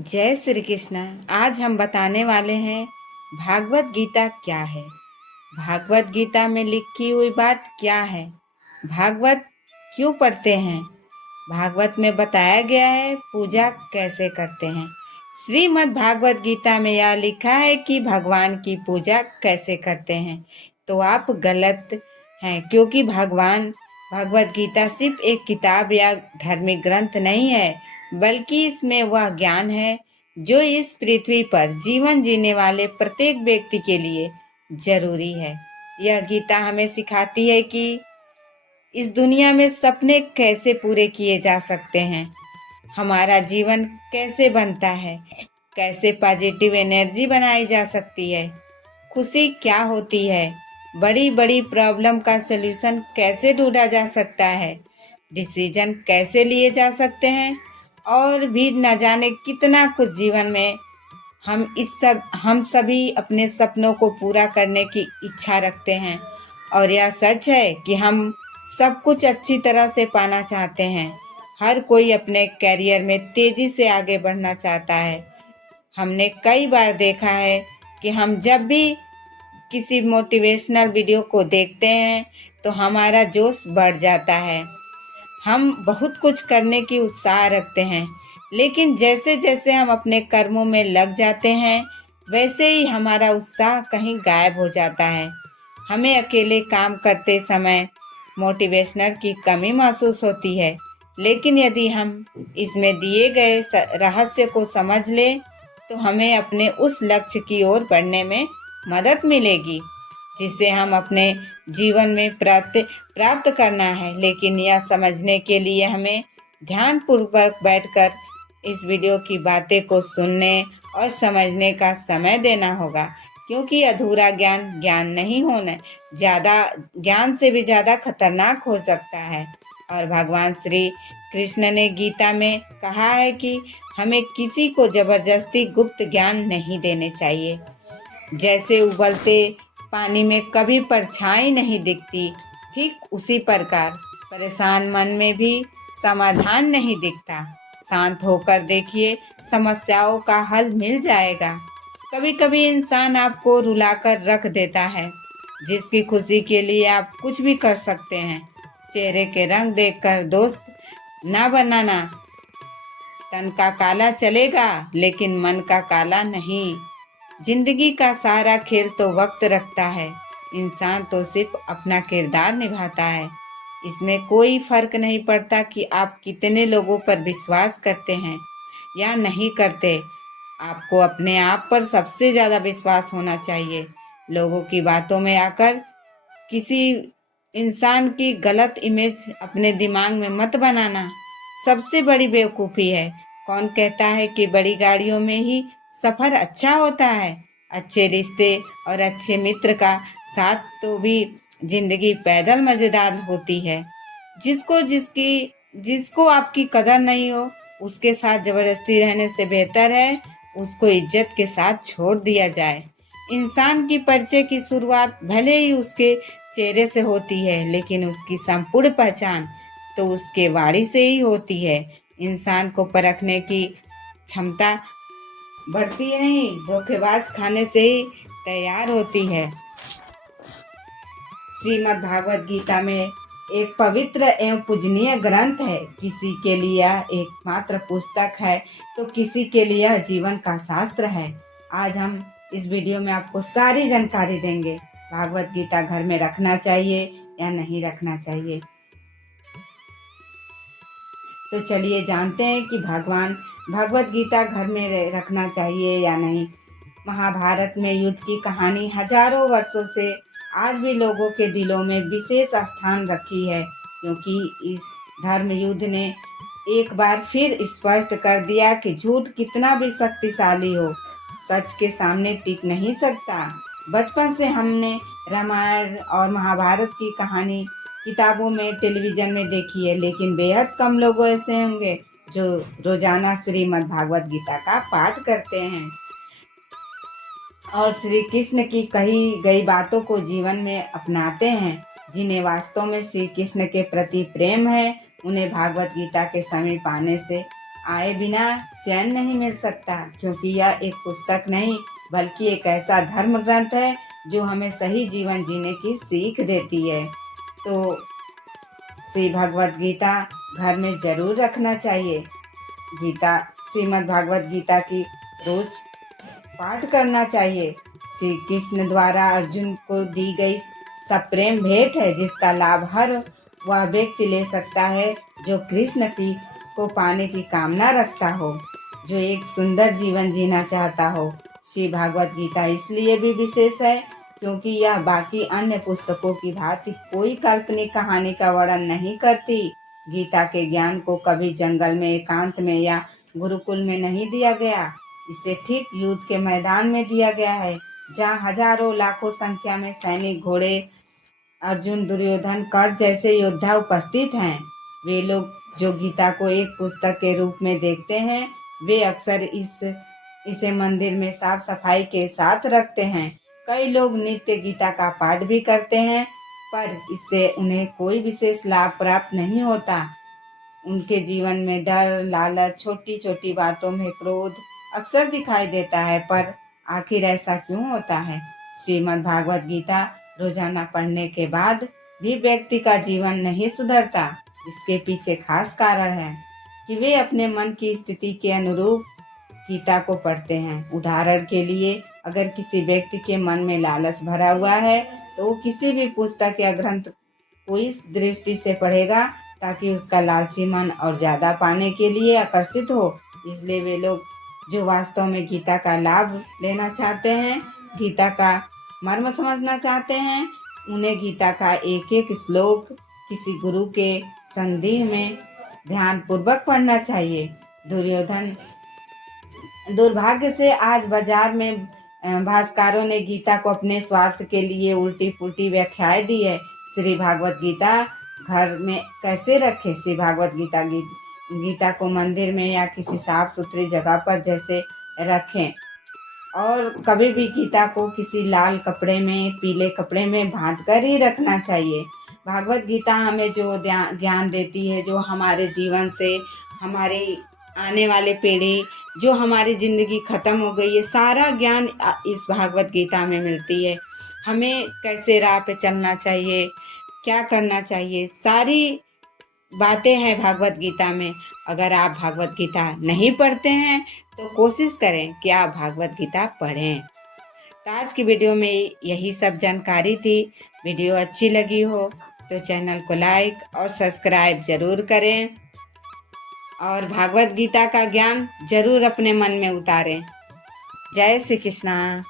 जय श्री कृष्ण। आज हम बताने वाले हैं भागवत गीता क्या है। भागवत गीता में लिखी हुई बात क्या है, भागवत क्यों पढ़ते हैं, भागवत में बताया गया है पूजा कैसे करते हैं। श्रीमद् भागवत गीता में यह लिखा है कि भगवान की पूजा कैसे करते हैं, तो आप गलत हैं, क्योंकि भगवत गीता सिर्फ एक किताब या धार्मिक ग्रंथ नहीं है, बल्कि इसमें वह ज्ञान है जो इस पृथ्वी पर जीवन जीने वाले प्रत्येक व्यक्ति के लिए जरूरी है। यह गीता हमें सिखाती है कि इस दुनिया में सपने कैसे पूरे किए जा सकते हैं, हमारा जीवन कैसे बनता है, कैसे पॉजिटिव एनर्जी बनाई जा सकती है, खुशी क्या होती है, बड़ी बड़ी प्रॉब्लम का सलूशन कैसे ढूंढा जा सकता है, डिसीजन कैसे लिए जा सकते हैं, और भी न जाने कितना कुछ जीवन में हम सभी अपने सपनों को पूरा करने की इच्छा रखते हैं। और यह सच है कि हम सब कुछ अच्छी तरह से पाना चाहते हैं। हर कोई अपने करियर में तेजी से आगे बढ़ना चाहता है। हमने कई बार देखा है कि हम जब भी किसी मोटिवेशनल वीडियो को देखते हैं तो हमारा जोश बढ़ जाता है, हम बहुत कुछ करने की उत्साह रखते हैं, लेकिन जैसे जैसे हम अपने कर्मों में लग जाते हैं वैसे ही हमारा उत्साह कहीं गायब हो जाता है। हमें अकेले काम करते समय मोटिवेशनल की कमी महसूस होती है, लेकिन यदि हम इसमें दिए गए रहस्य को समझ लें तो हमें अपने उस लक्ष्य की ओर बढ़ने में मदद मिलेगी जिसे हम अपने जीवन में प्राप्त करना है। लेकिन यह समझने के लिए हमें ध्यानपूर्वक बैठकर इस वीडियो की बातें को सुनने और समझने का समय देना होगा, क्योंकि अधूरा ज्ञान ज्ञान नहीं होना, ज़्यादा ज्ञान से भी ज़्यादा खतरनाक हो सकता है। और भगवान श्री कृष्ण ने गीता में कहा है कि हमें किसी को जबरदस्ती गुप्त ज्ञान नहीं देने चाहिए। जैसे उबलते पानी में कभी परछाई नहीं दिखती, ठीक उसी प्रकार परेशान मन में भी समाधान नहीं दिखता। शांत होकर देखिए, समस्याओं का हल मिल जाएगा। कभी कभी इंसान आपको रुलाकर रख देता है, जिसकी खुशी के लिए आप कुछ भी कर सकते हैं। चेहरे के रंग देखकर दोस्त ना बनाना। तन का काला चलेगा लेकिन मन का काला नहीं। जिंदगी का सारा खेल तो वक्त रखता है, इंसान तो सिर्फ अपना किरदार निभाता है। इसमें कोई फर्क नहीं पड़ता कि आप कितने लोगों पर विश्वास करते हैं या नहीं करते। आपको अपने आप पर सबसे ज़्यादा विश्वास होना चाहिए। लोगों की बातों में आकर किसी इंसान की गलत इमेज अपने दिमाग में मत बनाना, सबसे बड़ी बेवकूफ़ी है। कौन कहता है कि बड़ी गाड़ियों में ही सफ़र अच्छा होता है। अच्छे रिश्ते और अच्छे मित्र का साथ तो भी जिंदगी पैदल मज़ेदार होती है। जिसको आपकी कदर नहीं हो उसके साथ ज़बरदस्ती रहने से बेहतर है उसको इज्जत के साथ छोड़ दिया जाए। इंसान की परिचय की शुरुआत भले ही उसके चेहरे से होती है, लेकिन उसकी संपूर्ण पहचान तो उसके वाणी से ही होती है। इंसान को परखने की क्षमता बढ़ती नहीं, धोखेबाज खाने से ही तैयार होती है। श्रीमद् भागवत गीता में एक पवित्र एवं पूजनीय ग्रंथ है। किसी के लिए एकमात्र पुस्तक है तो किसी के लिए जीवन का शास्त्र है। आज हम इस वीडियो में आपको सारी जानकारी देंगे। भागवत गीता घर में रखना चाहिए या नहीं रखना चाहिए, तो चलिए जानते हैं कि भगवत गीता घर में रखना चाहिए या नहीं। महाभारत में युद्ध की कहानी हजारों वर्षों से आज भी लोगों के दिलों में विशेष स्थान रखी है, क्योंकि इस धर्म युद्ध ने एक बार फिर स्पष्ट कर दिया कि झूठ कितना भी शक्तिशाली हो, सच के सामने टिक नहीं सकता। बचपन से हमने रामायण और महाभारत की कहानी किताबों में, टेलीविजन में देखी है, लेकिन बेहद कम लोग ऐसे होंगे जो रोजाना श्रीमद् भागवत गीता का पाठ करते हैं और श्री कृष्ण की कही गई बातों को जीवन में अपनाते हैं। जिन्हें वास्तव में श्री कृष्ण के प्रति प्रेम है उन्हें भागवत गीता के समीप आने से आए बिना चैन नहीं मिल सकता, क्योंकि यह एक पुस्तक नहीं बल्कि एक ऐसा धर्म ग्रंथ है जो हमें सही जीवन जीने की सीख देती है। तो श्री भगवत गीता घर में जरूर रखना चाहिए। गीता श्रीमद् भागवत गीता की रोज पाठ करना चाहिए। श्री कृष्ण द्वारा अर्जुन को दी गई सप्रेम भेंट है, जिसका लाभ हर वह व्यक्ति ले सकता है जो कृष्ण की को पाने की कामना रखता हो, जो एक सुंदर जीवन जीना चाहता हो। श्री भागवत गीता इसलिए भी विशेष है क्योंकि यह बाकी अन्य पुस्तकों की भांति कोई काल्पनिक कहानी का वर्णन नहीं करती। गीता के ज्ञान को कभी जंगल में एकांत में या गुरुकुल में नहीं दिया गया। इसे ठीक युद्ध के मैदान में दिया गया है, जहाँ हजारों लाखों संख्या में सैनिक, घोड़े, अर्जुन, दुर्योधन, कर्ण जैसे योद्धा उपस्थित हैं। वे लोग जो गीता को एक पुस्तक के रूप में देखते हैं, वे अक्सर इसे मंदिर में साफ सफाई के साथ रखते हैं। कई लोग नित्य गीता का पाठ भी करते हैं, पर इससे उन्हें कोई विशेष लाभ प्राप्त नहीं होता। उनके जीवन में डर, लालच, छोटी छोटी बातों में क्रोध अक्सर दिखाई देता है। पर आखिर ऐसा क्यों होता है? श्रीमद् भागवत गीता रोजाना पढ़ने के बाद भी व्यक्ति का जीवन नहीं सुधरता। इसके पीछे खास कारण है कि वे अपने मन की स्थिति के अनुरूप गीता को पढ़ते हैं। उदाहरण के लिए, अगर किसी व्यक्ति के मन में लालच भरा हुआ है तो वो किसी भी पुस्तक या ग्रंथ को इस दृष्टि से पढ़ेगा ताकि उसका लालची मन और ज्यादा पाने के लिए आकर्षित हो। इसलिए वे लोग जो वास्तव में गीता का लाभ लेना चाहते हैं, गीता का मर्म समझना चाहते हैं, उन्हें गीता का एक एक श्लोक किसी गुरु के संदेह में ध्यान पूर्वक पढ़ना चाहिए। दुर्भाग्य से आज बाजार में भाष्यकारों ने गीता को अपने स्वार्थ के लिए उल्टी पुल्टी व्याख्याएं दी है। श्री भागवत गीता घर में कैसे रखें? श्री भागवत गीता को मंदिर में या किसी साफ सुथरी जगह पर जैसे रखें, और कभी भी गीता को किसी लाल कपड़े में, पीले कपड़े में बांध कर ही रखना चाहिए। भागवत गीता हमें जो ज्ञान देती है, जो हमारे जीवन से, हमारे आने वाले पीढ़ी, जो हमारी जिंदगी खत्म हो गई है, सारा ज्ञान इस भागवत गीता में मिलती है। हमें कैसे राह पे चलना चाहिए, क्या करना चाहिए, सारी बातें हैं भागवत गीता में। अगर आप भागवत गीता नहीं पढ़ते हैं तो कोशिश करें कि आप भागवत गीता पढ़ें। तो आज की वीडियो में यही सब जानकारी थी। वीडियो अच्छी लगी हो तो चैनल को लाइक और सब्सक्राइब जरूर करें, और भागवत गीता का ज्ञान जरूर अपने मन में उतारें। जय श्री कृष्णा।